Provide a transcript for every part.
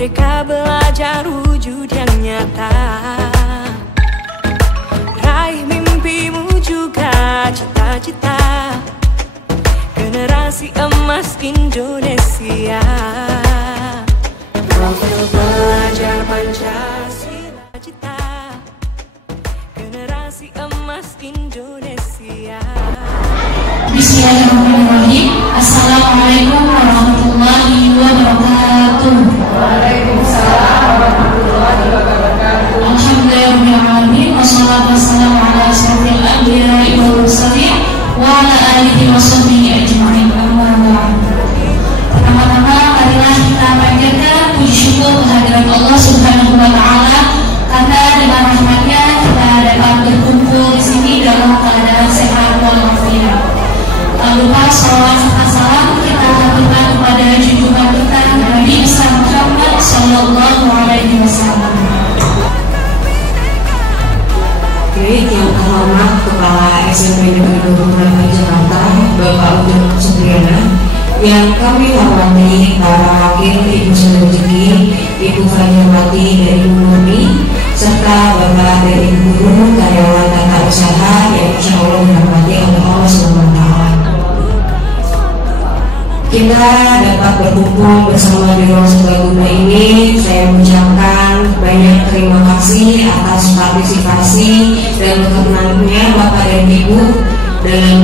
Merdeka belajar wujud yang nyata, raih mimpimu juga cita-cita, generasi emas Indonesia. Profil belajar Pancasila, cita, generasi emas Indonesia. Bismillahirrahmanirrahim. Assalamualaikum warahmatullahi wabarakatuh. Waalaikumsalam warahmatullahi wabarakatuh. Alhamdulillahirrahmanirrahim. Wassalatu wassalamu ala asyrofil anbiya'i wal mursalin wa ala alihi wa sahbihi ajma'in. Amma ba'd. Pertama-tama marilah kita panjatkan puji syukur kehadirat Allah Subhanahu wa taala karena dengan rahmatnya kita dapat berkumpul di sini dalam keadaan sehat walafiat. Tak lupa salawat serta salam kita haturkan kepada junjungan kita Nabi Muhammad Sallallahu Alaihi Wasallam. Baik, yang terhormat Kepala SMP Negeri 28 Jakarta, Bapak Ujang Supriyana, yang kami hormati para wakil Ibu Sri Rezeki, Ibu Fadilwati dan Ibu Murni, serta Bapak dan Ibu Guru karyawan tata usaha yang insya Allah dirahmati oleh Allah Subhanahu wa taala. Kita dapat berkumpul bersama di ruang serbaguna ini. Saya mengucapkan banyak terima kasih atas partisipasi dan berkenannya Bapak dan Ibu dalam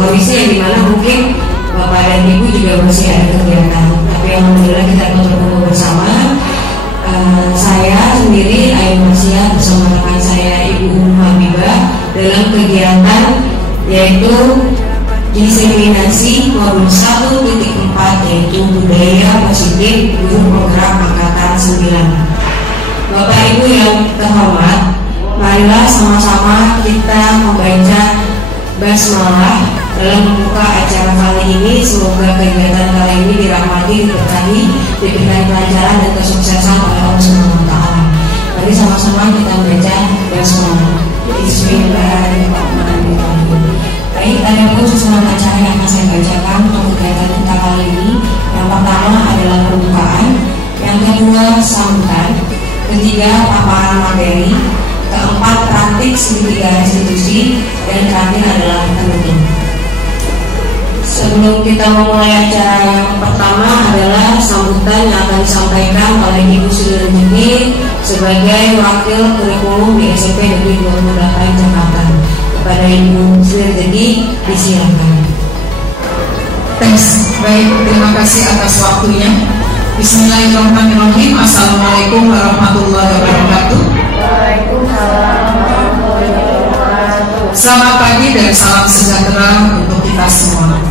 kondisi yang dimana mungkin Bapak dan Ibu juga masih ada kegiatan. Tapi alhamdulillah kita dapat berkumpul bersama. Saya sendiri Ayu Marsia bersama rekan saya Ibu Habibah dalam kegiatan yaitu diseminasi modul 1.4 yaitu budaya positif guru penggerak angkatan 9. Bapak Ibu yang terhormat, marilah sama-sama kita membaca basmalah dalam membuka acara kali ini. Semoga kegiatan kali ini dirahmati, diberkahi, diberikan kelancaran dan kesuksesan oleh Allah Subhanahu wa taala. Mari sama-sama kita membaca basmalah. Bismillahirrahmanirrahim. Baik, ada pun susunan acara yang akan saya bacakan untuk kegiatan kita kali ini. Yang pertama adalah pembukaan, yang kedua sambutan, ketiga paparan materi, keempat praktik segitiga restitusi, dan terakhir adalah penutup. Sebelum kita memulai acara yang pertama adalah sambutan yang akan disampaikan oleh Ibu Sri Rezeki sebagai wakil kurikulum di SMP Negeri 28 Jakarta. Kepada Ibu Sri Rezeki, disilakan. Thanks. Baik, terima kasih atas waktunya. Bismillahirrahmanirrahim. Assalamualaikum warahmatullahi wabarakatuh. Waalaikumsalam warahmatullahi wabarakatuh. Selamat pagi dan salam sejahtera untuk kita semua.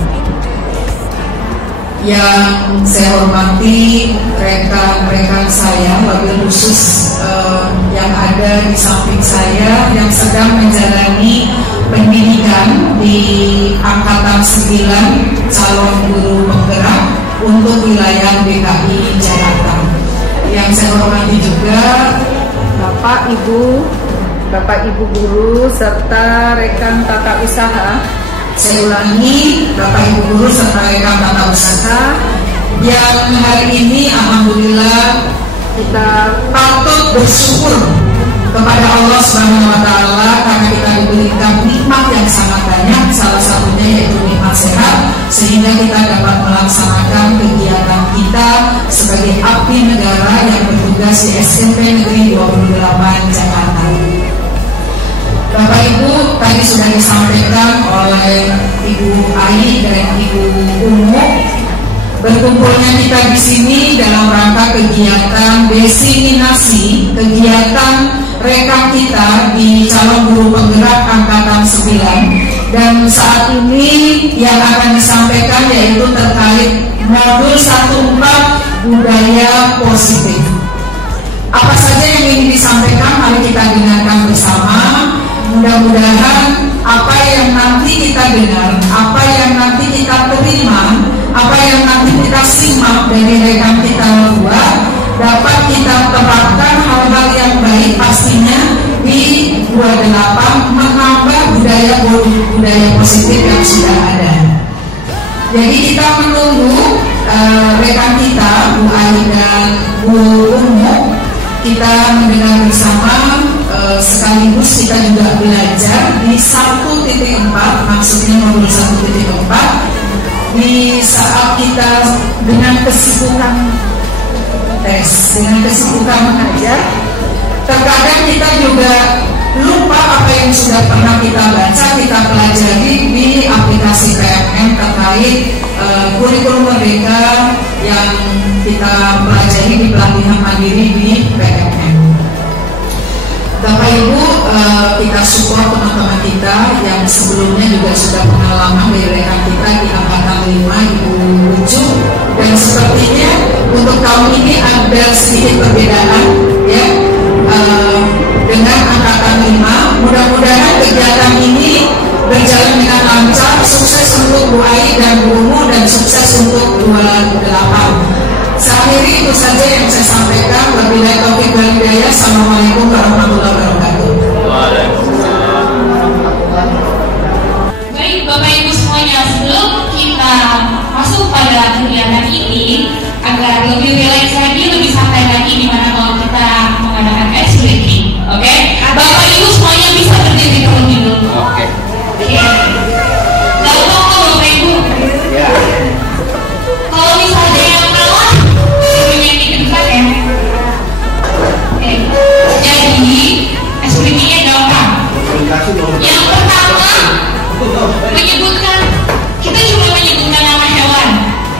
Yang saya hormati rekan-rekan saya, wabil khusus yang ada di samping saya yang sedang menjalani pendidikan di angkatan 9 calon guru penggerak untuk wilayah DKI Jakarta. Yang saya hormati juga Bapak Ibu guru serta rekan tata usaha. Saya ulangi, Bapak Ibu guru serta rekan tata usaha yang hari ini alhamdulillah kita patut bersyukur kepada Allah Subhanahu wa taala karena kita diberikan nikmat yang sangat banyak, salah satunya yaitu nikmat sehat, sehingga kita dapat melaksanakan kegiatan kita sebagai abdi negara yang bertugas di SMP Negeri 28 Jakarta. Bapak Ibu, tadi sudah disampaikan oleh Ibu Ai dan Ibu Umu, berkumpulnya kita di sini dalam rangka kegiatan diseminasi, kegiatan rekan kita di calon guru penggerak angkatan 9. Dan saat ini yang akan disampaikan yaitu terkait modul 1.4 budaya positif. Apa saja yang ingin disampaikan, mari kita dengarkan bersama. Mudah-mudahan apa yang nanti kita dengar, apa yang nanti kita terima, apa yang nanti kita simak dari rekan kita buat, dapat kita terapkan hal-hal yang baik pastinya di 28, menambah budaya positif yang sudah ada. Jadi kita menunggu rekan kita Bu Aida kita mendengar bersama, sekaligus kita juga belajar di 1.4, maksudnya modul 1.4, di saat kita dengan kesibukan mengajar, terkadang kita juga lupa apa yang sudah pernah kita baca, kita pelajari di aplikasi PMM terkait kurikulum merdeka yang kita pelajari di pelatihan mandiri di PMM. Bapak Ibu, kita support teman-teman kita yang sebelumnya juga sudah pengalaman dari rekan kita di angkatan 5, Ibu Ucu, dan sepertinya untuk tahun ini ada sedikit perbedaan ya dengan angkatan 5. Mudah-mudahan kegiatan ini berjalan dengan lancar, sukses untuk Bu Ai dan Bu Umu, dan sukses untuk 28. Seakhiri itu saja yang saya sampaikan. Wabillahi taufiq wal hidayah. Assalamualaikum warahmatullahi wabarakatuh. Baik Bapak Ibu semuanya, sebelum kita masuk pada kegiatan ini, agar lebih relax lagi, lebih santai lagi, dimana kalau kita mengadakan ice breaking, oke? Bapak Ibu semuanya bisa berdiri terlebih dulu. Oke. Lalu Bapak Ibu. Ya. Kalau misalnya yang kalah, yang dikedepan ya. Oke. Jadi ice breakingnya gampang. Yang pertama menyebutkan, kita cuma menyebutkan nama hewan,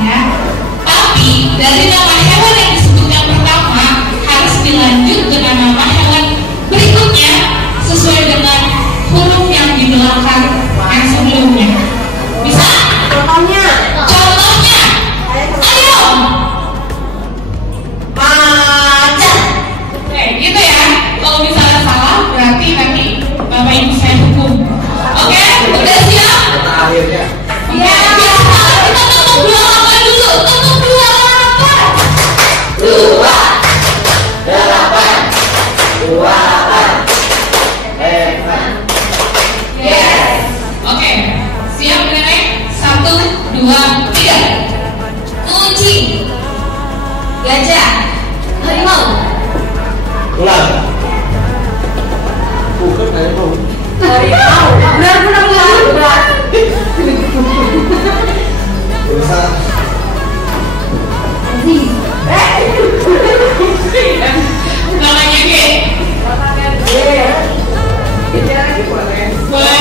ya. Tapi dari nama hewan yang disebut yang pertama harus dilanjut dengan nama hewan berikutnya sesuai dengan huruf yang di belakang yang sebelumnya. Bisa? Contohnya, ayo, macan. Oke, gitu ya. Kalau misalnya salah, berarti nanti Bapak Ibu saya hukum. Oke, udah siap? Akhirnya. Ya, kita tutup 28 dulu. Tutup 28. 28. Yes. Oke, siap nenek? 1, 2, 3. Kucing, gajah, harimau. Ulang. Bukan harimau. Harimau. Benar-benar benar. Namanya G. Boleh.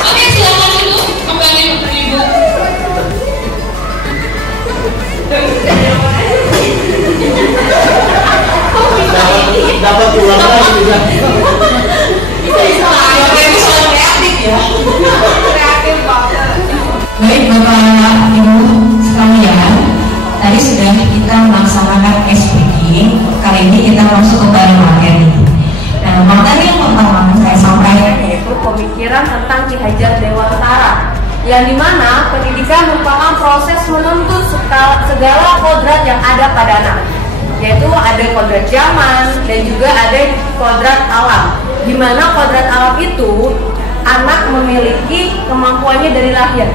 Oke, silakan dulu kembali Bapak Ibu. Dapat ulang lagi juga. Baik Bapak Ibu sekalian, tadi sudah kita melaksanakan SPG. Kali ini kita masuk kepada materi. Nah, materi yang pertama saya sampaikan yaitu pemikiran tentang Ki Hajar Dewantara, yang dimana pendidikan merupakan proses menuntut segala kodrat yang ada pada anak, yaitu ada kodrat zaman dan juga ada kodrat alam. Dimana kodrat alam itu anak memiliki kemampuannya dari lahir,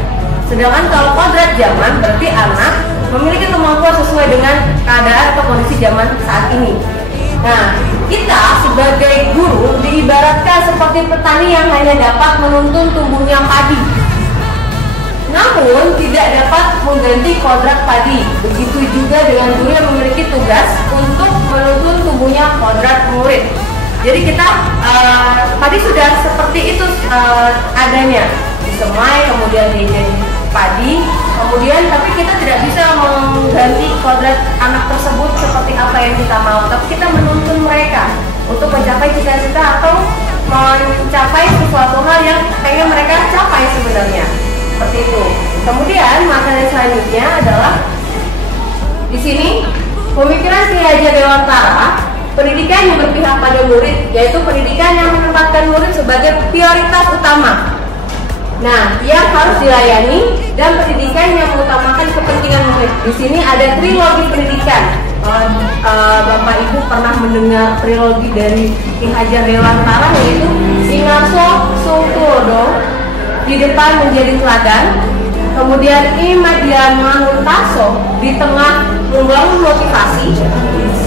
sedangkan kalau kodrat zaman berarti anak memiliki kemampuan sesuai dengan keadaan atau kondisi zaman saat ini. Nah, kita sebagai guru diibaratkan seperti petani yang hanya dapat menuntun tumbuhnya padi, namun tidak dapat mengganti kodrat padi. Begitu juga dengan guru yang memiliki tugas untuk menuntun tumbuhnya kodrat murid. Jadi kita tadi sudah seperti itu adanya, disemai, kemudian jadi padi, kemudian tapi kita tidak bisa mengganti kodrat anak tersebut seperti apa yang kita mau, tapi kita menuntun mereka untuk mencapai cita-cita atau mencapai sesuatu hal yang pengen mereka capai sebenarnya, seperti itu. Kemudian materi selanjutnya adalah di sini pemikiran Ki Hajar Dewantara, pendidikan yang berpihak pada murid, yaitu pendidikan yang menempatkan murid sebagai prioritas utama. Nah, yang harus dilayani dan pendidikan yang mengutamakan kepentingan murid. Di sini ada trilogi pendidikan. Bapak Ibu pernah mendengar trilogi dari Ki Hajar Dewantara, yaitu Singarso Sungkulodo di depan menjadi teladan, kemudian I Madian Manguntaso di tengah membangun motivasi,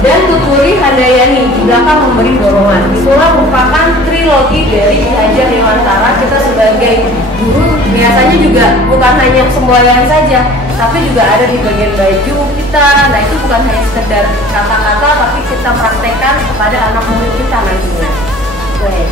dan Tuturi Handayani di belakang memberi dorongan. Itulah merupakan trilogi dari Ki Hajar Dewantara. Kita sebagai guru biasanya juga bukan hanya semboyan saja, tapi juga ada di bagian baju kita. Nah, itu bukan hanya sekedar kata-kata, tapi kita praktekkan kepada anak murid kita nantinya. Oke.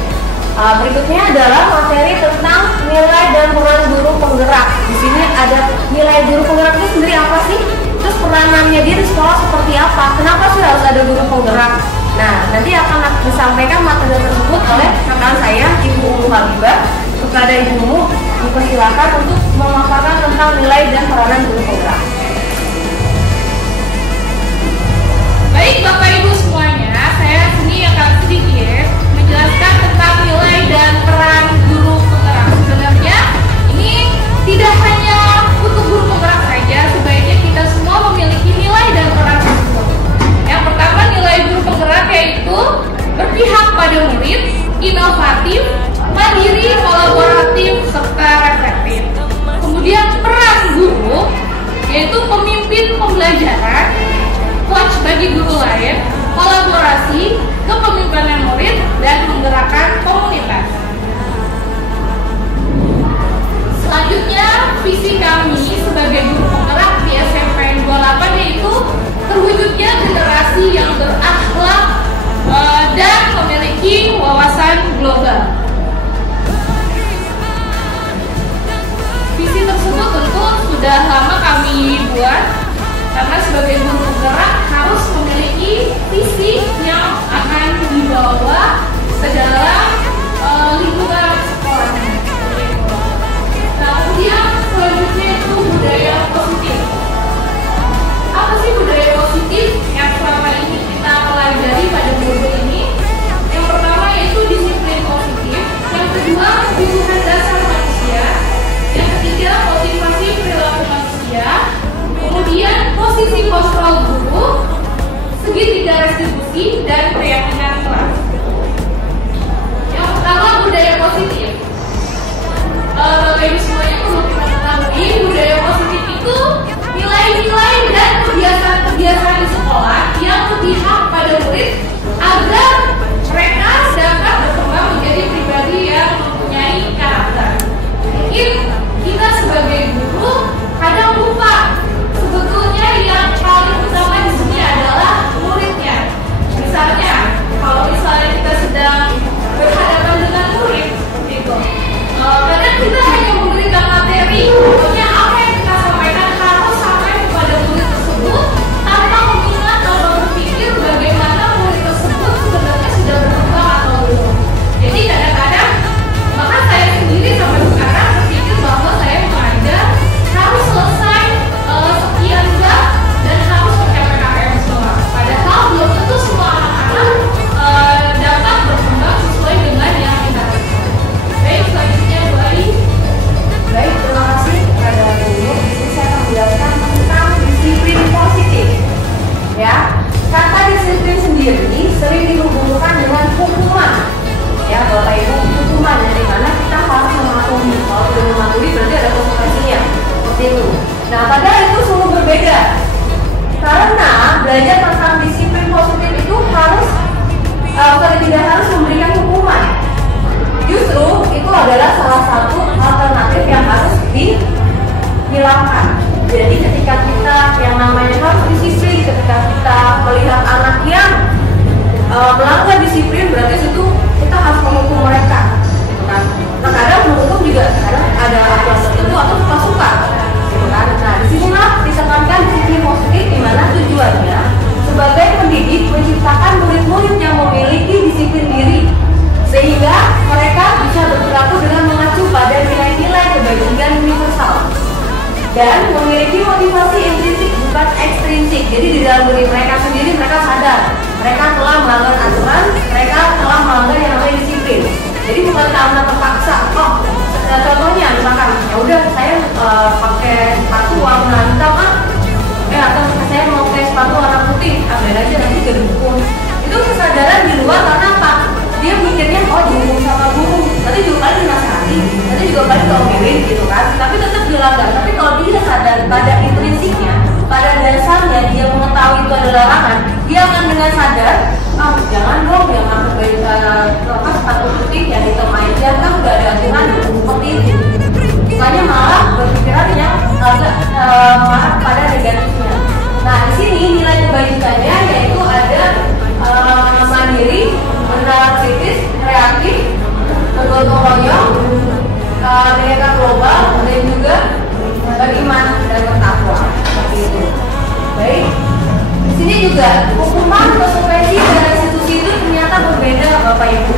Berikutnya adalah materi tentang nilai dan peran guru penggerak. Di sini ada nilai guru penggerak itu sendiri apa sih? Terus peranannya dia di sekolah seperti apa? Kenapa sih harus ada guru penggerak? Nah, nanti akan disampaikan materi tersebut oleh rekan saya, Ibu Habibah. Kepada ibumu, dipersilakan untuk memaparkan tentang nilai dan peranan guru penggerak. Baik Bapak Ibu semuanya, saya sini akan sedikit menjelaskan tentang nilai dan peran guru penggerak. Sebenarnya ini tidak hanya untuk guru penggerak saja, sebaiknya kita semua memiliki nilai dan peran tersebut. Yang pertama, nilai guru penggerak yaitu berpihak pada murid, inovatif, mandiri, kolaboratif, serta reflektif. Kemudian peran guru yaitu pemimpin pembelajaran, coach bagi guru lain, kolaborasi, kepemimpinan murid, dan menggerakkan komunitas. Selanjutnya, visi kami sebagai guru penggerak di SMP 28 yaitu terwujudnya generasi yang berakhlak dan memiliki wawasan global. Visi tersebut tentu sudah lama kami buat, karena sebagai guru penggerak harus memiliki visi yang akan dibawa ke dalam lingkungan sekolah. Nah, kemudian selanjutnya itu budaya positif. Apa sih budaya positif yang selama ini kita pelajari pada modul ini? Yang pertama yaitu disiplin positif, yang kedua kebutuhan dasar manusia, yang ketiga motivasi perilaku manusia, kemudian posisi kontrol guru, segitiga restribusi, dan keyakinan kelas. Yang pertama budaya positif. Bapak Ibu semuanya perlu kita ketahui, budaya positif itu nilai-nilai dan kebiasaan-kebiasaan di sekolah yang berpihak pada murid agar mereka dapat berkembang menjadi pribadi yang mempunyai karakter. Mungkin kita sebagai guru kadang lupa sebetulnya yang paling utama di sini adalah muridnya. Misalnya, kalau misalnya kita sedang berhadapan dengan murid, gitu. Kadang kita hanya memberikan materi, pokoknya apa yang kita sampaikan harus sampai kepada murid tersebut tanpa mengingat atau berpikir bagaimana murid tersebut sebenarnya sudah berkembang atau belum. Jadi kadang-kadang, bahkan saya sendiri sampai sekarang berpikir bahwa saya mengajar harus selesai sekian bab dan harus mencapai KKM semua. Padahal belum tentu semua anak-anak dapat berkembang sesuai dengan yang kita lakukan. Baik, selanjutnya Baik, terima kasih kepada guru. Ini saya akan menjelaskan tentang disiplin positif. Ya, kata disiplin sendiri sering dihubungkan dengan hukuman. Ya, Bapak Ibu, hukuman dari mana kita harus mematuhi. Kalau tidak mematuhi berarti ada konsekuensinya. Seperti itu. Nah, padahal itu sungguh berbeda. Karena belajar tentang disiplin positif itu harus tidak harus memberikan hukuman. Justru itu adalah salah satu alternatif yang harus dihilangkan. Jadi ketika kita yang namanya harus disiplin, ketika kita melihat anak yang melanggar disiplin, berarti itu kita harus menghukum mereka. Nah, kadang menghukum juga kadang ada aturan tertentu atau suka-suka. Nah, disinilah ditekankan disiplin positif, di mana tujuannya sebagai pendidik menciptakan murid-murid yang memiliki disiplin diri, sehingga mereka bisa berperilaku dengan mengacu pada nilai-nilai kebajikan universal dan memiliki motivasi intrinsik bukan ekstrinsik. Jadi di dalam diri mereka sendiri mereka sadar mereka telah melanggar aturan, mereka telah melanggar yang namanya disiplin. Jadi bukan karena terpaksa. Contohnya misalkan ya udah saya pakai sepatu warna hitam atau saya mau pakai sepatu warna putih, juga kan diomelin gitu kan, tapi tetap dilanggar. Tapi kalau dia sadar pada intrinsiknya, pada dasarnya dia mengetahui itu adalah larangan, dia akan dengan sadar, jangan dong yang aku sepatu putih yang hitam aja, kan udah ada aturan seperti itu. Bukannya malah berpikiran yang agak marah pada negatifnya. Nah, di sini nilai kebajikannya yaitu ada mandiri, bernalar kritis, reaktif, bergotong royong, mereka global, dan juga beriman dan bertakwa. Seperti itu. Baik. Di sini juga hukuman, konsekuensi dan restitusi itu ternyata berbeda, Bapak Ibu.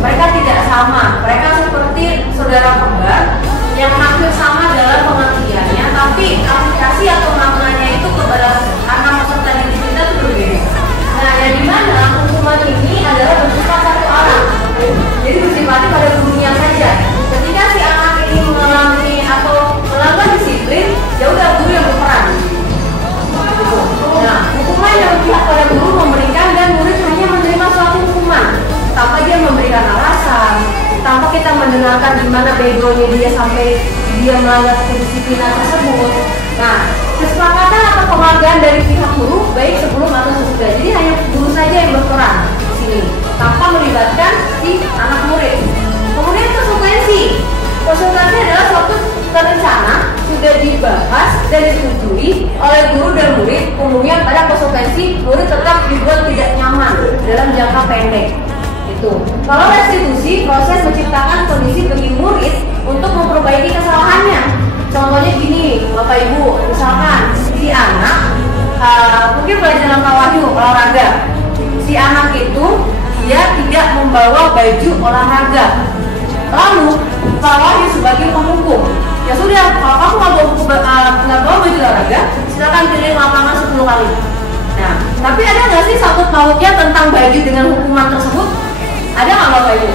Mereka tidak sama. Mereka seperti saudara kembar yang hampir sama dalam pengertiannya, tapi aplikasi atau maknanya itu kepada anak peserta didik kita itu berbeda. Nah, yang dimana hukuman ini adalah bersifat satu arah, jadi bersifatnya pada gurunya saja. Ketika si anak ini mengalami atau melanggar disiplin, ya udah guru yang berperan. Nah, hukuman yang berpihak pada guru memberikan dan murid hanya menerima suatu hukuman tanpa dia memberikan alasan, tanpa kita mendengarkan di mana begonya dia sampai dia melanggar kedisiplinan tersebut. Nah, kesepakatan atau penghargaan dari pihak guru baik sebelum atau sesudah. Jadi hanya guru saja yang berperan di sini tanpa melibatkan si anak murid. Kemudian konsekuensi. Konsekuensi adalah suatu rencana sudah dibahas dan disetujui oleh guru dan murid. Kemudian pada konsekuensi murid tetap dibuat tidak nyaman dalam jangka pendek. Kalau restitusi, proses menciptakan kondisi bagi murid untuk memperbaiki kesalahannya. Contohnya gini, Bapak Ibu, misalkan si anak mungkin belajar dalam wahyu olahraga. Si anak itu dia tidak membawa baju olahraga. Lalu Pak Wahyu sebagai penghukum, ya sudah, kalau kamu nggak bawa baju olahraga, silakan keliling lapangan 10 kali. Nah, tapi ada nggak sih sangkut pautnya tentang baju dengan hukuman tersebut? Ada nggak Bapak Ibu?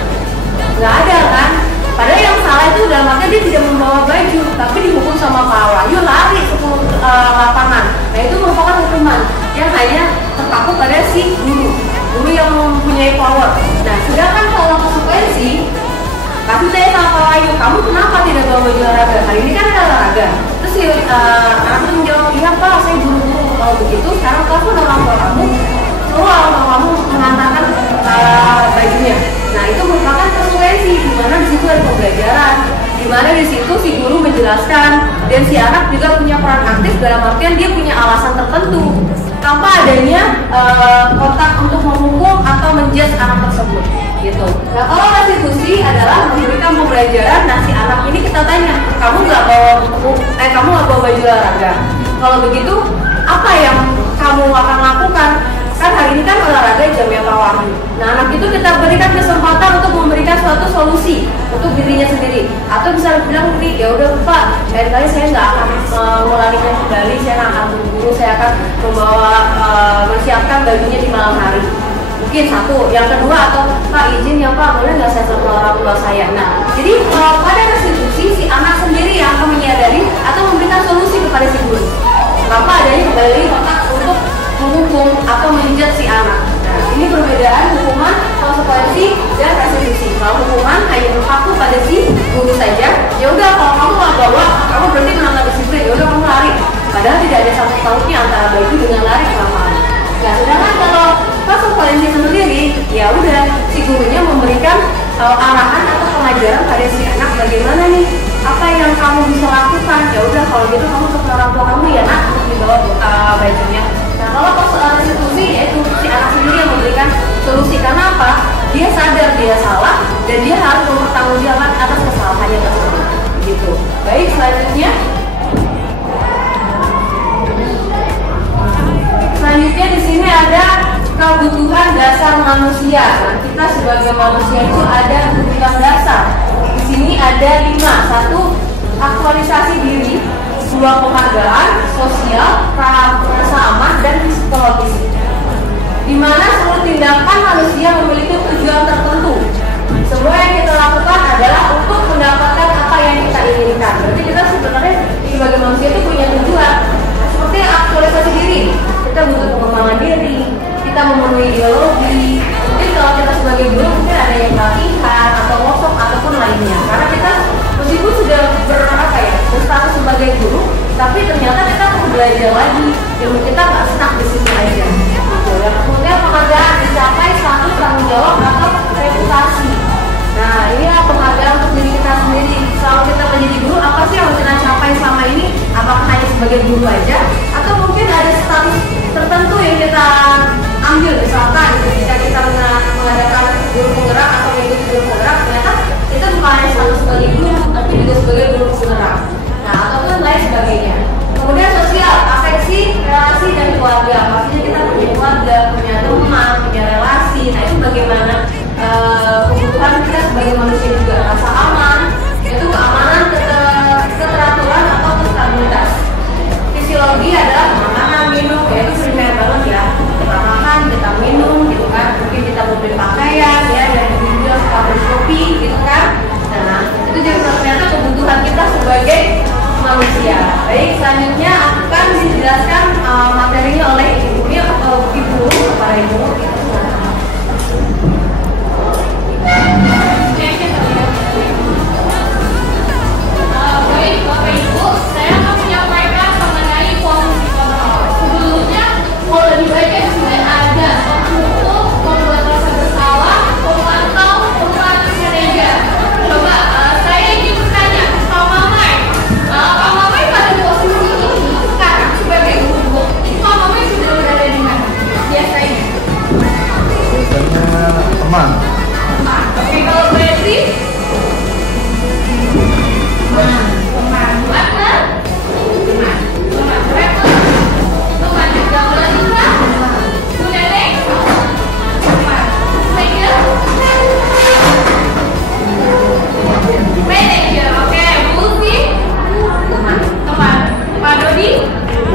Nggak ada kan? Padahal yang salah itu dalam artian dia tidak membawa baju, tapi dihukum sama Pak Wahyu lari 10 lapangan. Nah, itu merupakan hukuman yang hanya terpaku pada si guru yang mempunyai power. Nah, sedangkan kalau konsekuensi, kasih saya sama Pak Wahyu, kamu kenapa tidak bawa baju olahraga? Hari ini kan ada olahraga. Terus si anak itu menjawab, iya Pak, saya buru-buru. Kalau begitu, sekarang telepon orang tua kamu, suruh orang tua kamu mengantarkan bajunya. Nah, itu merupakan konsekuensi, di mana di situ ada pembelajaran, di mana di situ si guru menjelaskan dan si anak juga punya peran aktif dalam artian dia punya alasan tertentu tanpa adanya kontak untuk menghukum atau menjudge anak tersebut, gitu. Nah, kalau restitusi adalah memberikan pembelajaran. Nah, si anak ini kita tanya, kamu nggak bawa baju olahraga. Kalau begitu, apa yang kamu akan lakukan? Kan hari ini kan olahraga jamnya Pak Wahyu. Nah, anak itu kita berikan kesempatan untuk memberikan suatu solusi untuk dirinya sendiri. Atau bisa bilang, ya udah Pak, lain kali saya nggak akan mengulanginya kembali, saya akan buru-buru, saya akan mempersiapkan bajunya di malam hari. Mungkin satu. Yang kedua, atau Pak izin ya Pak, boleh nggak saya telepon orang tua saya? Nah, jadi pada restitusi si anak sendiri yang akan menyadari atau memberikan solusi kepada si guru. Tanpa adanya kembali otak untuk menghukum atau menjudge si anak. Nah, ini perbedaan hukuman, konsekuensi, dan restitusi. Kalau hukuman hanya berpaku pada si guru saja, ya udah kalau kamu nggak bawa, kamu berarti melanggar disiplin, ya udah kamu lari. Padahal tidak ada sangkut pautnya antara baju dengan lari ke lapangan. Nah, sedangkan kalau konsekuensi sendiri, ya udah si gurunya memberikan arahan atau pengajaran pada si anak bagaimana nih, apa yang kamu bisa lakukan. Ya udah kalau gitu kamu ke orang tua kamu ya nak untuk dibawa bajunya. Nah, kalau restitusi yaitu si anak sendiri yang memberikan solusi. Karena apa? Dia sadar dia salah dan dia harus mempertanggungjawabkan atas kesalahannya tersebut. Gitu. Baik, selanjutnya. Selanjutnya di sini ada kebutuhan dasar manusia. Nah, kita sebagai manusia itu ada kebutuhan dasar. Di sini ada 5. 1. Aktualisasi diri. 2. Penghargaan sosial, kebersamaan, dan psikologis. Di mana seluruh tindakan manusia memiliki tujuan tertentu. Semua yang kita lakukan adalah untuk mendapatkan apa yang kita inginkan. Berarti kita sebenarnya sebagai manusia itu punya tujuan. Seperti aktualisasi diri, kita butuh pengembangan diri, kita memenuhi ideologi. Mungkin kalau kita sebagai guru mungkin ada yang pelatihan atau workshop ataupun lainnya. Karena kita meskipun sebagai guru aja, atau mungkin ada status tertentu yang kita ambil, misalkan ketika kita mengadakan guru penggerak atau mengikuti guru penggerak, ternyata kita bukan hanya status sebagai guru, tapi juga sebagai guru penggerak, nah ataupun lain sebagainya. Kemudian sosial, afeksi, relasi, dan keluarga. Maksudnya kita punya keluarga, punya teman, punya relasi. Nah itu bagaimana kebutuhan kita sebagai manusia juga, rasa aman, yaitu keamanan, keteraturan atau stabilitas. Fisiologi adalah makanan, minum, yaitu primer banget ya. Kita makan, kita minum, gitu kan. Mungkin kita beli pakaian, ya, dan juga suka shopping, gitu kan. Nah itu juga ternyata kebutuhan kita sebagai manusia. Baik, selanjutnya akan dijelaskan materinya oleh ibu atau ibu, para ibu. Baik, Bapak Ibu, saya akan menyampaikan mengenai posisi kontrol. Sebelumnya, mau lebih baiknya sudah ada hukum, membuat rasa bersalah, memantau, pembantu manajer. Coba saya ingin bertanya, Pak Mamai, pada posisi ini sekarang sebagai guru, Pak Mamai sudah berada di mana? Biasanya Teman. Oke, kalau berarti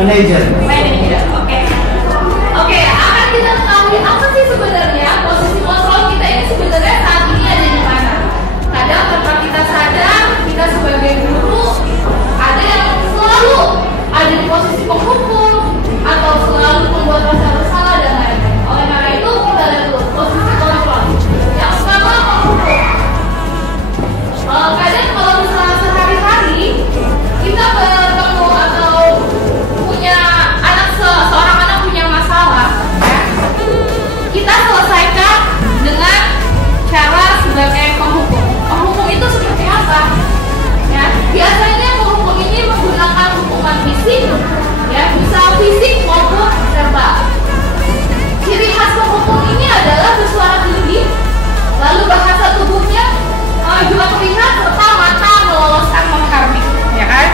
Manajer. Oke, akan kita ketahui apa sih sebenarnya posisi kontrol kita ini sebenarnya saat ini ada di mana. Kadang tanpa kita sadar, kita sebagai guru ada yang selalu ada di posisi penghukum atau selalu membuat rasa bersalah dan lain-lain. Oleh karena itu kita lihat dulu posisi kontrol. Yang pertama penghukum. Kadang kalau misalnya sehari-hari kita bertemu atau punya seorang anak punya masalah, ya, kita selesaikan dengan cara sebagai penghukum. Penghukum itu seperti apa? Ya, biasanya penghukum ini menggunakan hukuman fisik, ya, bisa fisik maupun verbal. Ciri khas penghukum ini adalah bersuara tinggi, lalu bahasa tubuhnya juga terlihat serta mata meloloskan menghardik, ya kan?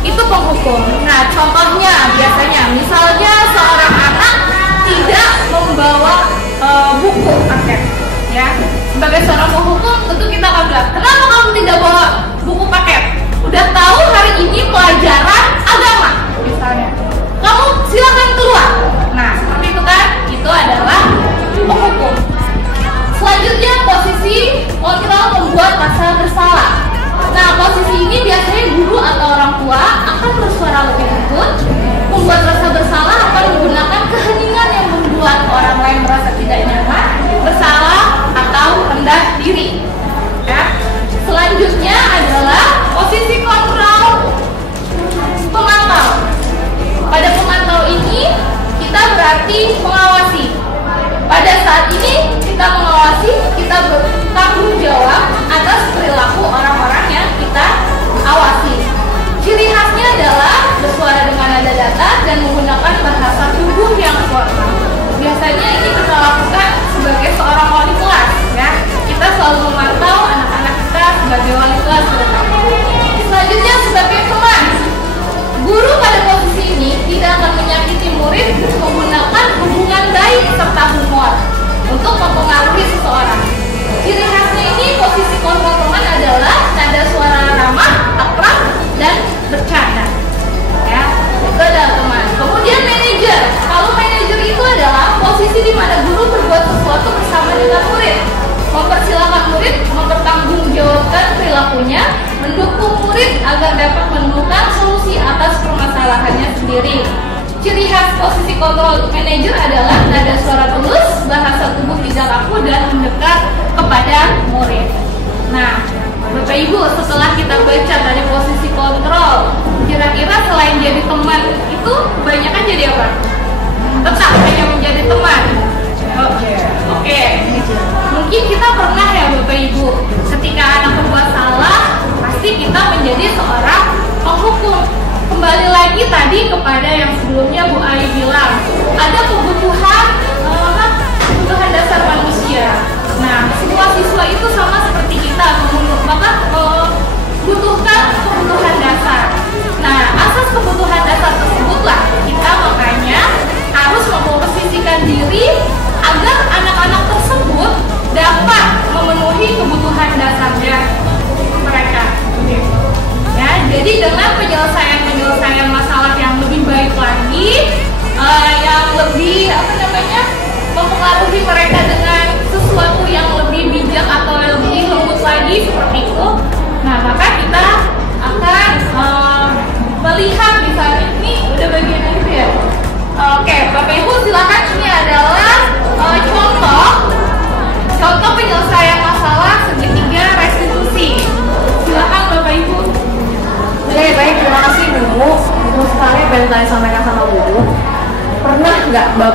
Itu penghukum. Nah, contohnya biasanya, misalnya seorang anak tidak membawa buku paket, ya. Sebagai seorang penghukum, tentu kita akan bilang, kenapa kamu tidak bawa buku paket? Udah tahu hari ini pelajaran agama, misalnya. Kamu silakan keluar. Nah, seperti itu kan? Itu adalah penghukum. Selanjutnya posisi kontrol membuat rasa bersalah. Nah, posisi ini biasanya guru atau orang tua akan bersuara lebih lembut, membuat rasa bersalah akan menggunakan keheningan yang membuat orang lain merasa tidak nyaman, bersalah atau rendah diri. Ya. Selanjutnya adalah posisi kontrol pemantau. Pada pemantau ini kita berarti mengawasi. Pada saat ini kita mengawasi, kita bertanggung jawab atas perilaku orang-orang yang kita awasi. Ciri khasnya adalah bersuara dengan nada datar dan menggunakan bahasa tubuh yang formal. Biasanya ini kita lakukan sebagai seorang wali kelas, ya. Kita selalu memantau anak-anak kita sebagai wali kelas. Selanjutnya sebagai teman. Guru pada posisi ini tidak akan menyakiti murid, menggunakan hubungan baik serta humor untuk mempengaruhi seseorang. Ciri khasnya ini posisi kontrol teman adalah nada suara ramah, akrab, dan bercanda. Ya, itu adalah teman. Kemudian manajer. Kalau manajer itu adalah posisi di mana guru berbuat sesuatu bersama dengan murid, mempersilahkan murid mempertanggungjawabkan perilakunya, mendukung murid agar dapat menemukan solusi atas permasalahannya sendiri. Ciri khas posisi kontrol manajer adalah nada suara tulus, bahasa tubuh tidak kaku, dan mendekat kepada murid. Nah, Bapak Ibu, setelah kita baca tadi posisi kontrol, kira-kira selain jadi teman itu kebanyakan jadi apa? Tetap hanya menjadi teman. Oke. Mungkin kita pernah ya Bapak Ibu, ketika anak berbuat salah, pasti kita menjadi seorang penghukum. Kembali lagi tadi ke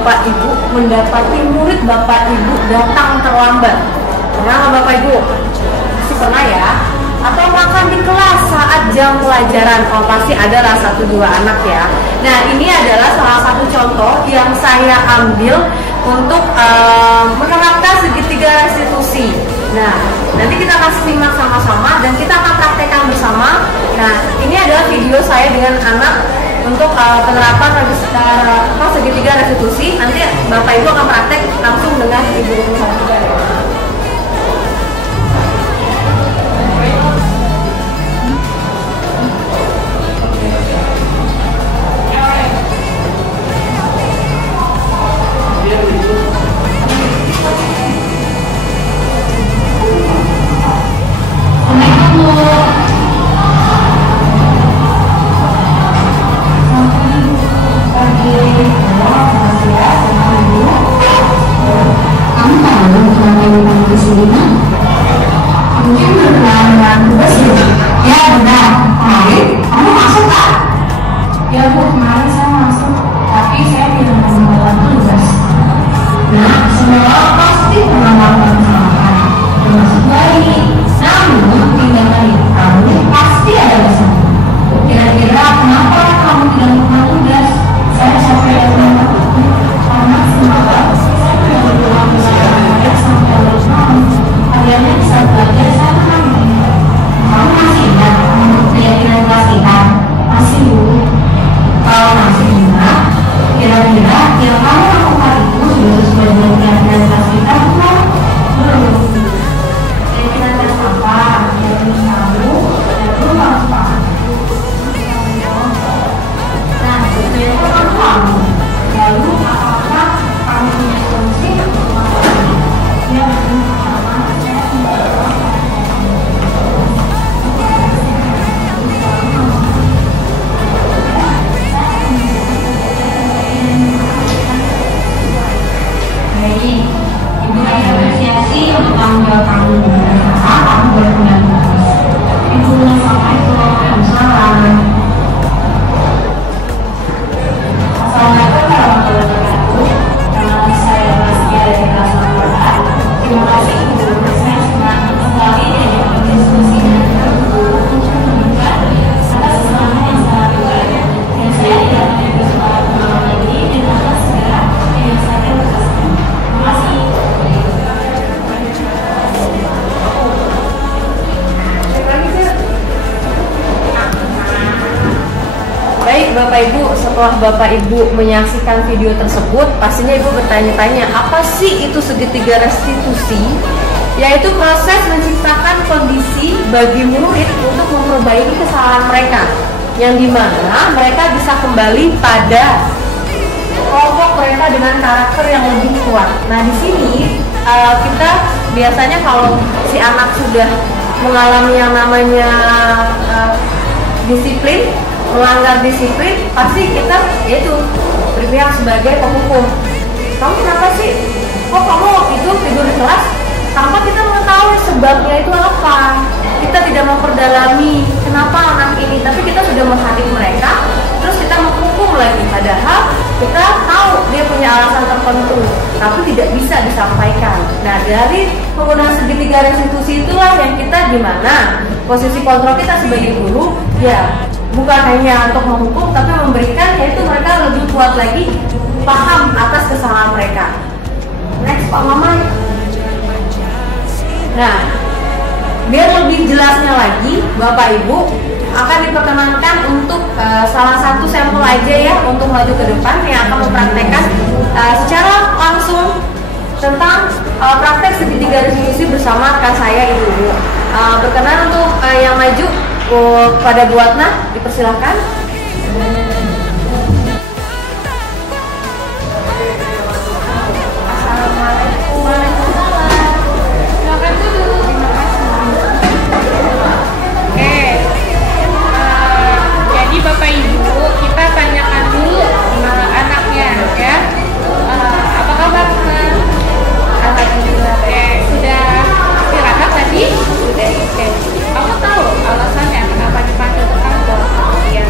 Bapak Ibu mendapati murid Bapak Ibu datang terlambat? Pernah nggak Bapak Ibu? Pasti pernah ya. Atau makan di kelas saat jam pelajaran? Oh pasti adalah 1-2 anak ya. Nah ini adalah salah satu contoh yang saya ambil untuk menerapkan segitiga restitusi. Nah nanti kita akan simak sama-sama dan kita akan praktekkan bersama. Nah ini adalah video saya dengan anak untuk penerapan segitiga restitusi. Nanti Bapak Ibu akan praktek langsung dengan ibu saya juga ya. Bapak Ibu, setelah Bapak Ibu menyaksikan video tersebut, pastinya Ibu bertanya-tanya, apa sih itu segitiga restitusi? Yaitu proses menciptakan kondisi bagi murid untuk memperbaiki kesalahan mereka, yang dimana mereka bisa kembali pada kelompok mereka dengan karakter yang lebih kuat. Nah di sini kita biasanya kalau si anak sudah mengalami yang namanya disiplin, melanggar disiplin, pasti kita yaitu berpihak sebagai penghukum. Kamu kenapa sih? Kok kamu itu tidur di kelas tanpa kita mengetahui sebabnya itu apa? Kita tidak memperdalami kenapa anak ini, tapi kita sudah menghadik mereka, terus kita menghukum lagi. Padahal kita tahu dia punya alasan tertentu, tapi tidak bisa disampaikan. Nah dari penggunaan segitiga restitusi itulah yang kita dimana posisi kontrol kita sebagai guru ya bukan hanya untuk menghukum, tapi memberikan yaitu mereka lebih kuat lagi paham atas kesalahan mereka. Next Pak Maman. Nah, biar lebih jelasnya lagi, Bapak Ibu akan diperkenankan untuk salah satu sampel aja ya untuk maju ke depan yang akan mempraktekkan secara langsung tentang praktek segitiga restitusi bersama rekan saya Ibu. Berkenan untuk yang maju pada Bu Atna, dipersilahkan. Assalamualaikum. Silakan dulu. Terima kasih. Oke. Jadi Bapak Ibu, kita tanyakan dulu anaknya ya. Apa kabar? Alhamdulillah. Sudah istirahat tadi? Sudah. Oke. Kamu tahu alasannya kenapa dipanggil ke kantor? Iya.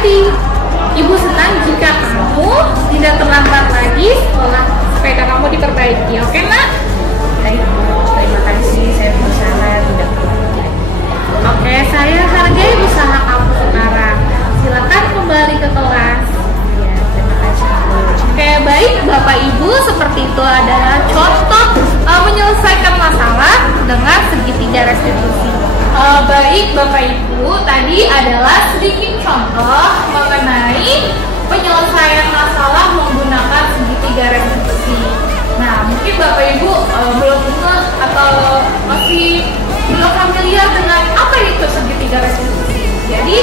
hati. Ibu senang jika kamu tidak terlambat lagi setelah sepeda kamu diperbaiki. Oke, Nak? Baik, terima kasih. Saya berusaha tidak terulang lagi. Oke, saya hargai usaha kamu sekarang. Silakan kembali ke kelas. Ya, terima kasih. Oke, baik Bapak Ibu, seperti itu adalah contoh menyelesaikan masalah dengan segitiga restitusi. Baik Bapak Ibu, tadi adalah sedikit contoh mengenai penyelesaian masalah menggunakan segitiga restitusi. Nah, mungkin Bapak Ibu belum ingat atau masih belum familiar dengan apa itu segitiga restitusi. Jadi,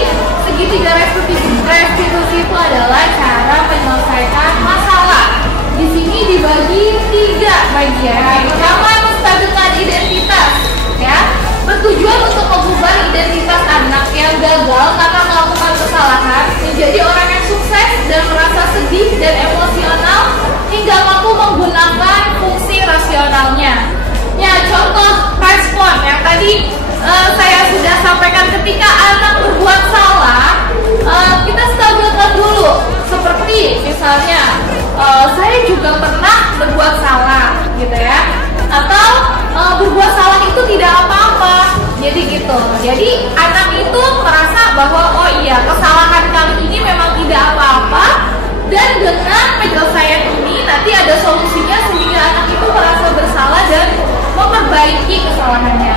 segitiga restitusi itu adalah cara menyelesaikan masalah. Di sini dibagi 3 bagian. Yang pertama, menstabilkan identitas, ya, bertujuan untuk mengubah identitas anak yang gagal karena melakukan kesalahan menjadi orang yang sukses dan merasa sedih dan emosional hingga mampu menggunakan fungsi rasionalnya. Ya, contoh respon yang tadi saya sudah sampaikan, ketika anak berbuat salah, kita stabilkan dulu. Seperti misalnya, saya juga pernah berbuat salah, gitu ya. Atau berbuat salah itu tidak apa-apa. Jadi gitu. Jadi anak itu merasa bahwa oh iya, kesalahan kali ini memang tidak apa-apa, dan dengan penyelesaian ini nanti ada solusinya sehingga anak itu merasa bersalah dan memperbaiki kesalahannya.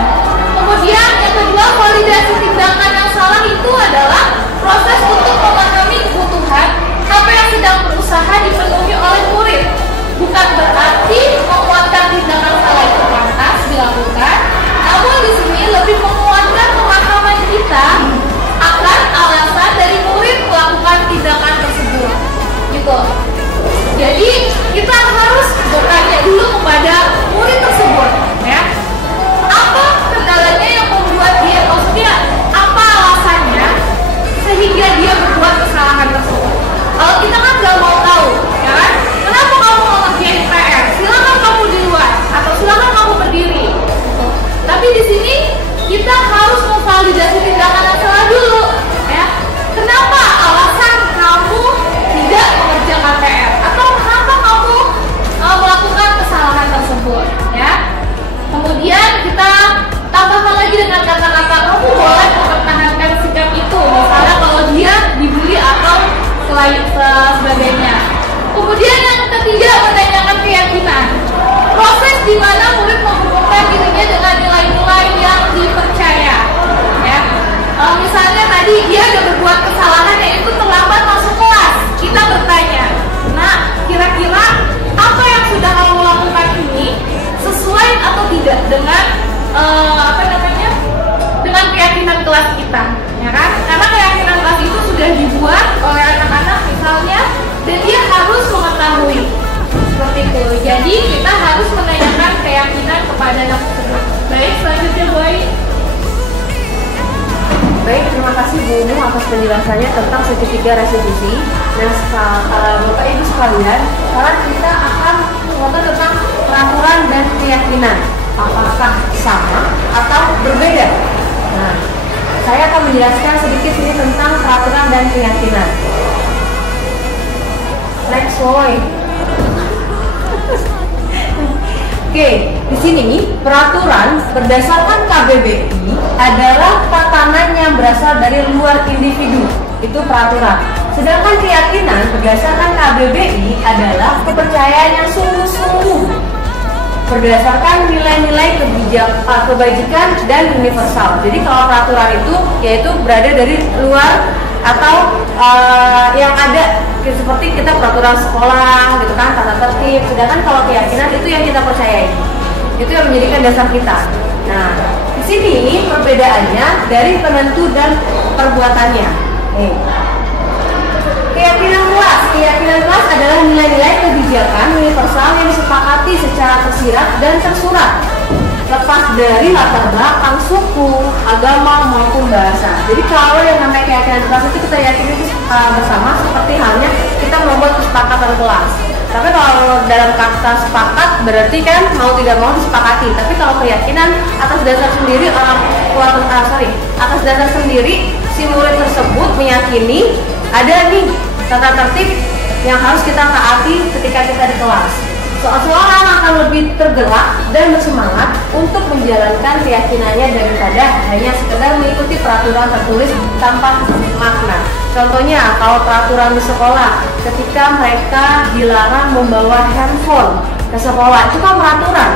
Kemudian yang kedua, validasi tindakan yang salah itu adalah proses untuk memahami kebutuhan apa yang sedang berusaha dipenuhi oleh murid. Bukan berarti menguatkan tindakan salah itu pantas dilakukan, namun di sini lebih menguatkan pemahaman kita akan alasan dari murid melakukan tindakan tersebut. Gitu. Jadi kita harus bertanya dulu kepada murid tersebut, ya. Apa kendalanya yang membuat dia, maksudnya apa alasannya sehingga dia berbuat kesalahan tersebut. Kalau kita kan nggak mau tahu, ya kan? Kenapa kamu mau ngerjain PR? Silakan kamu di luar atau silakan kamu berdiri. Gitu. Tapi di sini kita harus memvalidasi tindakan yang salah dulu, ya. Kenapa alasan kamu tidak mengerjakan PR atau kenapa kamu melakukan kesalahan tersebut, ya. Kemudian kita tambahkan lagi dengan kata-kata kamu boleh mempertahankan sikap itu, misalnya kalau dia dibully atau sebagainya. Kemudian yang ketiga, menanyakan keyakinan. Proses di mana murid menghubungkan dirinya dengan nilai-nilai yang dipercaya, ya. Misalnya tadi dia ada berbuat kesalahan yaitu terlambat masuk kelas. Kita bertanya, nah kira-kira apa yang sudah kamu lakukan ini sesuai atau tidak dengan dengan keyakinan kelas kita, ya kan? Karena keyakinan kelas itu sudah dibuat oleh anak-anak misalnya, dan dia harus mengetahui seperti itu. Jadi kita harus menanyakan keyakinan kepada anak tersebut. Baik, selanjutnya Boy. Baik, terima kasih Bu Unu atas penjelasannya tentang segitiga restitusi. Dan Bapak Ibu sekalian, sekarang kita akan mengobrol tentang peraturan dan keyakinan. Apakah sama atau berbeda? Nah, saya akan menjelaskan sedikit ini tentang peraturan dan keyakinan. Next slide. Oke, di sini peraturan berdasarkan KBBI adalah tatanan yang berasal dari luar individu. Itu peraturan. Sedangkan keyakinan berdasarkan KBBI adalah kepercayaan yang sungguh-sungguh berdasarkan nilai-nilai kebajikan dan universal. Jadi kalau peraturan itu yaitu berada dari luar atau yang ada seperti kita peraturan sekolah gitu kan, tata tertib. Sedangkan kalau keyakinan itu yang kita percayai, itu yang menjadikan dasar kita. Nah, di sini perbedaannya dari penentu dan perbuatannya. Keyakinan kelas adalah nilai-nilai kebijakan universal yang disepakati secara tersirat dan tersurat, lepas dari latar belakang suku, agama maupun bahasa. Jadi kalau yang namanya keyakinan kelas itu kita yakini bersama, seperti halnya kita membuat kesepakatan kelas. Tapi kalau dalam kata sepakat berarti kan mau tidak mau disepakati. Tapi kalau keyakinan atas dasar sendiri atas dasar sendiri si murid tersebut meyakini ada nih tata tertib yang harus kita taati ketika kita di kelas. Seorang akan lebih tergerak dan bersemangat untuk menjalankan keyakinannya daripada hanya sekedar mengikuti peraturan tertulis tanpa makna. Contohnya, kalau peraturan di sekolah, ketika mereka dilarang membawa handphone ke sekolah, itu kan peraturan.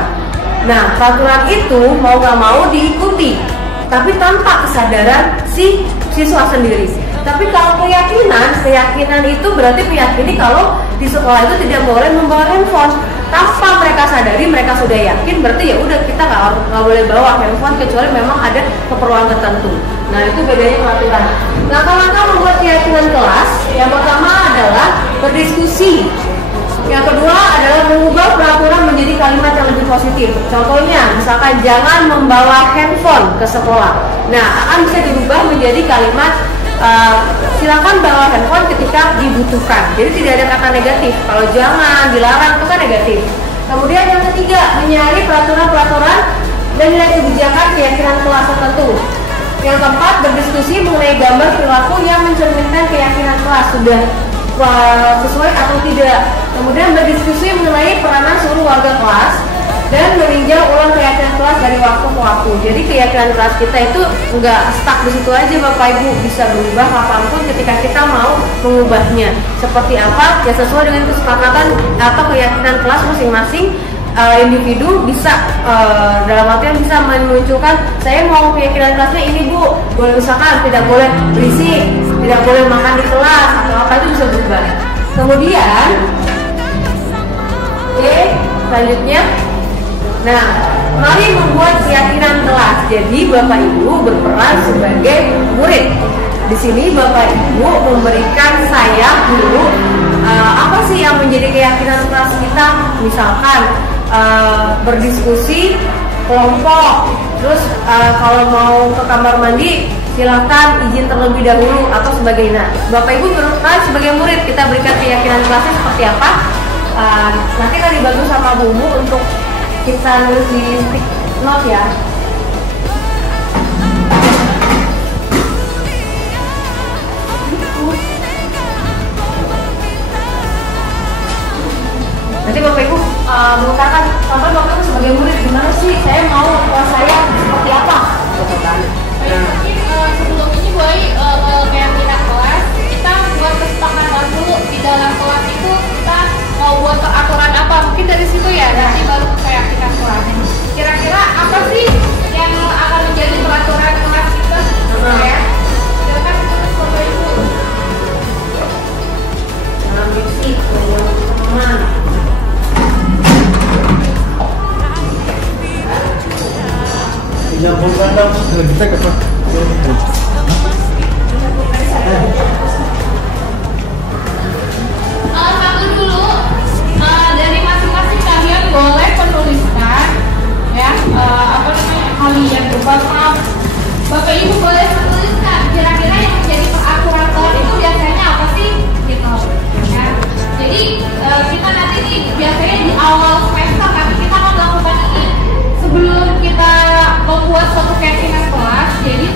Nah, peraturan itu mau gak mau diikuti, tapi tanpa kesadaran si siswa sendiri. Tapi kalau keyakinan itu berarti meyakini kalau di sekolah itu tidak boleh membawa handphone. Tanpa mereka sadari, mereka sudah yakin, berarti ya udah kita nggak boleh bawa handphone kecuali memang ada keperluan tertentu. Nah, itu bedanya peraturan. Langkah-langkah membuat keyakinan kelas, yang pertama adalah berdiskusi. Yang kedua adalah mengubah peraturan menjadi kalimat yang lebih positif. Contohnya, misalkan jangan membawa handphone ke sekolah. Nah, akan bisa dirubah menjadi kalimat silakan bawa handphone ketika dibutuhkan. Jadi tidak ada kata negatif. Kalau jangan, dilarang itu kan negatif. Kemudian yang ketiga, mencari peraturan-peraturan dan nilai kebijakan keyakinan kelas tertentu. Yang keempat, berdiskusi mengenai gambar perilaku yang mencerminkan keyakinan kelas sudah sesuai atau tidak. Kemudian berdiskusi mengenai peranan seluruh warga kelas dan meninjau ulang keyakinan kelas dari waktu ke waktu. Jadi keyakinan kelas kita itu nggak stuck di situ aja Bapak Ibu, bisa berubah kapanpun ketika kita mau mengubahnya. Seperti apa? Ya sesuai dengan kesepakatan atau keyakinan kelas masing-masing. Individu bisa dalam artian bisa memunculkan saya mau keyakinan kelasnya ini Bu, boleh misalkan tidak boleh berisik, tidak boleh makan di kelas atau apa, itu bisa berubah. Kemudian selanjutnya, nah mari membuat keyakinan kelas. Jadi Bapak Ibu berperan sebagai murid. Di sini Bapak Ibu memberikan saya guru apa sih yang menjadi keyakinan kelas kita, misalkan berdiskusi kelompok, terus kalau mau ke kamar mandi silakan izin terlebih dahulu atau sebagainya. Bapak Ibu berperan sebagai murid, kita berikan keyakinan kelasnya seperti apa. Nanti akan dibantu sama Bu untuk kita nulis di stick note ya. Nanti Bapak Ibu mengutarakan sampai Bapak Ibu sebagai murid gimana sih saya mau kelas saya seperti apa? Mungkin sebelum ini Boy keyakinan kelas kita buat kesepakatan dulu di dalam kelas itu kita mau buat aturan apa, mungkin dari situ ya nanti baru keyakinan kelas. Kira-kira apa sih yang akan menjadi peraturan kelas kita? Ya, silakan Bapak Ibu. Jangan berisik, teman. Jangan dong, kita ke Satu dulu dari masing-masing kalian boleh menuliskan ya apa namanya kalian Bapak Ibu boleh menuliskan kira-kira yang menjadi peraturan kelas itu biasanya apa sih gitu ya. Jadi kita nanti nih biasanya di awal semester tapi kita akan melakukan ini sebelum kita membuat suatu keyakinan kelas. Jadi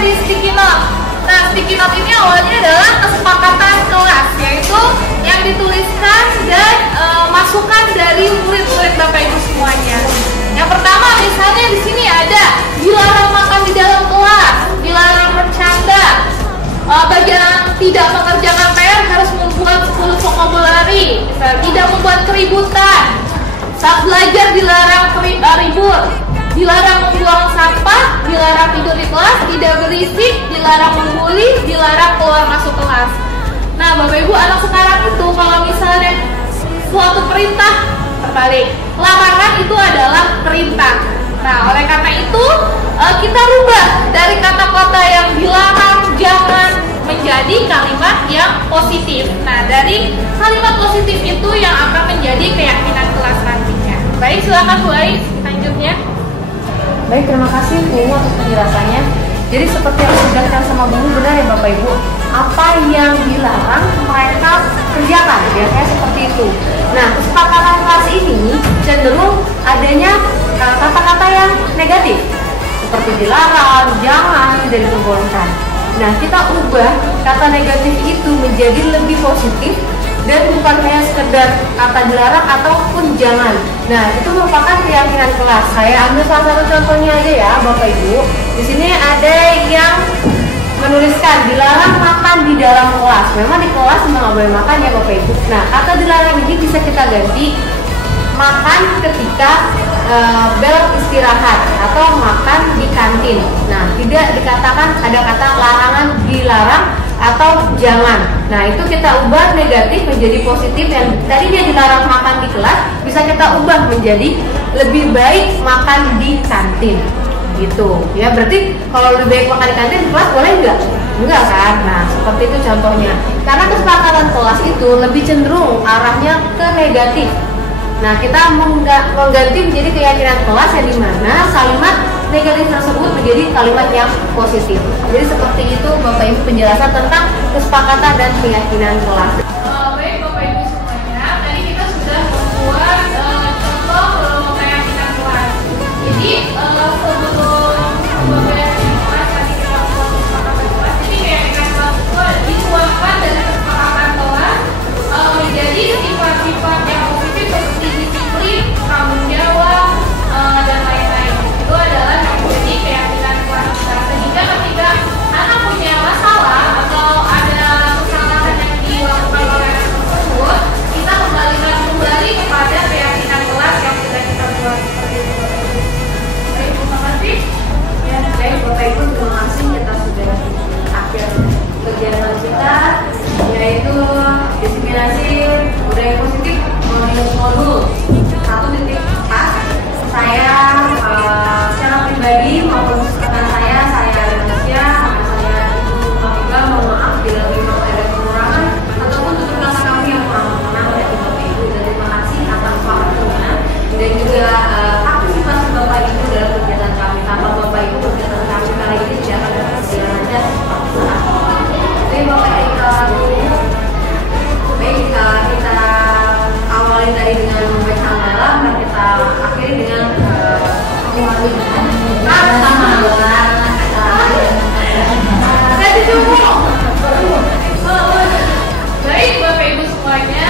di sticky note. Nah, sticky note ini awalnya adalah kesepakatan kelas, yaitu yang dituliskan dan masukan dari murid-murid Bapak Ibu semuanya. Yang pertama, misalnya di sini ada dilarang makan di dalam kelas, dilarang bercanda, bagi yang tidak mengerjakan PR harus membuat 10 vocabulary, tidak membuat keributan. Saat belajar dilarang ribut, dilarang membuang sampah, dilarang tidur di kelas, tidak berisik, dilarang membuli, dilarang keluar masuk kelas. Nah, Bapak Ibu, anak sekarang itu kalau misalnya suatu perintah terbalik, larangan itu adalah perintah. Nah, oleh karena itu kita rubah dari kata-kata yang dilarang, jangan, menjadi kalimat yang positif. Nah, dari kalimat positif itu yang akan menjadi keyakinan kelas nantinya. Baik, silakan Bu Ais, selanjutnya. Baik, terima kasih Bu atas penjelasannya. Jadi seperti yang disebutkan sama Bu, benar ya Bapak Ibu, apa yang dilarang mereka kerjakan, biasanya seperti itu. Nah, kesepakatan kelas ini cenderung adanya kata-kata yang negatif, seperti dilarang, jangan, tidak diperbolehkan. Nah, kita ubah kata negatif itu menjadi lebih positif dan bukan hanya sekedar kata dilarang ataupun jangan. Nah, itu merupakan keyakinan kelas. Saya ambil salah satu contohnya aja ya, Bapak Ibu. Di sini ada yang menuliskan dilarang makan di dalam kelas. Memang di kelas memang nggak boleh makan ya Bapak Ibu. Nah, kata dilarang ini bisa kita ganti makan ketika bel istirahat atau makan di kantin. Nah, tidak dikatakan ada kata larangan, dilarang atau jangan. Nah, itu kita ubah negatif menjadi positif. Yang tadinya dilarang makan di kelas bisa kita ubah menjadi lebih baik makan di kantin. Gitu ya, berarti kalau lebih baik makan di kantin, di kelas boleh nggak? Enggak kan? Nah, seperti itu contohnya. Karena kesepakatan kelas itu lebih cenderung arahnya ke negatif. Nah, kita mengganti menjadi keyakinan kelas yang dimana kalimat negatif tersebut menjadi kalimat yang positif. Jadi seperti itu Bapak Ibu penjelasan tentang kesepakatan dan keyakinan kelas. Baik Bapak Ibu semuanya, tadi kita sudah membuat contoh keyakinan kelas. Jadi sebelum keyakinan kelas tadi kita membuat kesepakatan kelas, jadi keyakinan kelas itu dituangkan dari kesepakatan kelas menjadi sifat-sifat yang positif seperti disiplin, tanggung jawab, dan lain-lain. Itu adalah yang menjadi keyakinan kelas kita. Sehingga ketika anak punya masalah atau ada kesalahan yang dilakukan oleh anak tersebut, kita kembalikan kembali kepada keyakinan kelas yang sudah kita buat seperti itu. Baik, terima kasih. Ya, baik Bapak Ibu, terima kasih. Kita sudah akhir kegiatan kita, yaitu diskriminasi budaya positif modul 1.4. Saya secara pribadi maupun rekan saya Indonesia, saya juga mohon maaf bila ada kekurangan ataupun tutur kata kami yang kurang berkenan oleh Bapak Ibu, dan terima kasih atas waktunya dan juga partisipasi Bapak Ibu dalam kegiatan kami. Tanpa Bapak Ibu, kegiatan kami kali ini tidak akan dapat berjalan lancar seperti saat ini. Jadi Bapak Ibu, baik, kita awali tadi dengan membaca hamdalah, dan kita akhiri dengan Baik Bapak Ibu semuanya,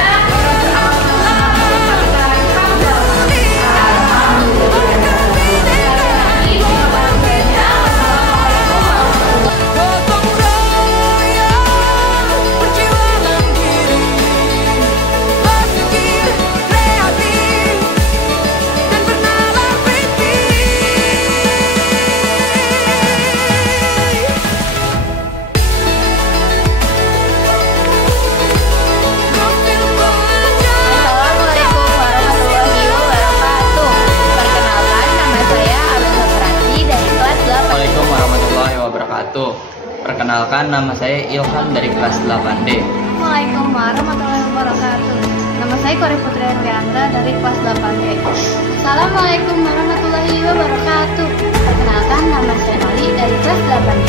Perkenalkan, nama saya Ilham dari kelas 8D. Assalamualaikum warahmatullahi wabarakatuh. Nama saya Kori Putri Rianda dari kelas 8D. Assalamualaikum warahmatullahi wabarakatuh. Perkenalkan, nama saya Ali dari kelas 8D.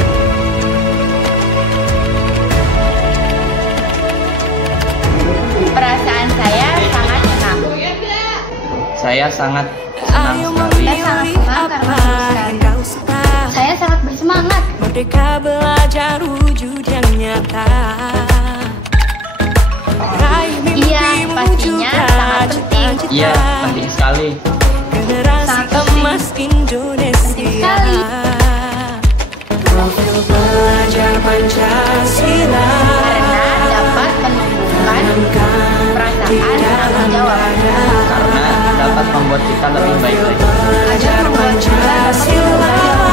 Perasaan saya sangat senang. Saya sangat senang sekali. Saya sangat senang karena saya sangat bersemangat. Merdeka belajar wujud yang nyata. Raih mimpimu pastinya juga sangat penting. cita-cita. Iya, penting sekali. Generasi Sangat emas Indonesia. sekali. Profil pelajar Pancasila Karena dapat menumbuhkan perasaan tanggung jawab. Karena dapat membuat kita lebih baik lagi. Pelajar Pancasila